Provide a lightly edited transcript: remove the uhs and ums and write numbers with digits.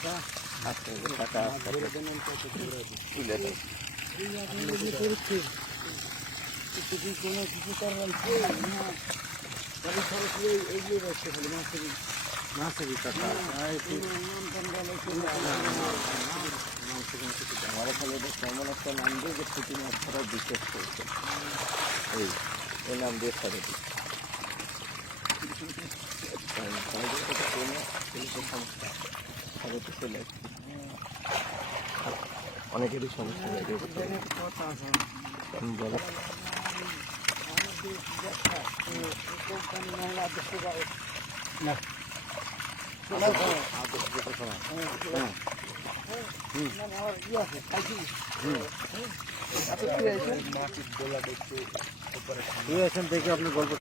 টাকা তুলে দেয়। কোনো কিছু করার মাছেরই টাকা আমার ফলে তেমন একটা নাম দিয়ে যে পুঁটি মাছ ধরার বিশেষ করছে এই নাম দিয়ে ছাড়ে দিই সমস্যা তো চলে আসছে অনেকেরই সমস্যা বলো দেখে আপনি গল্প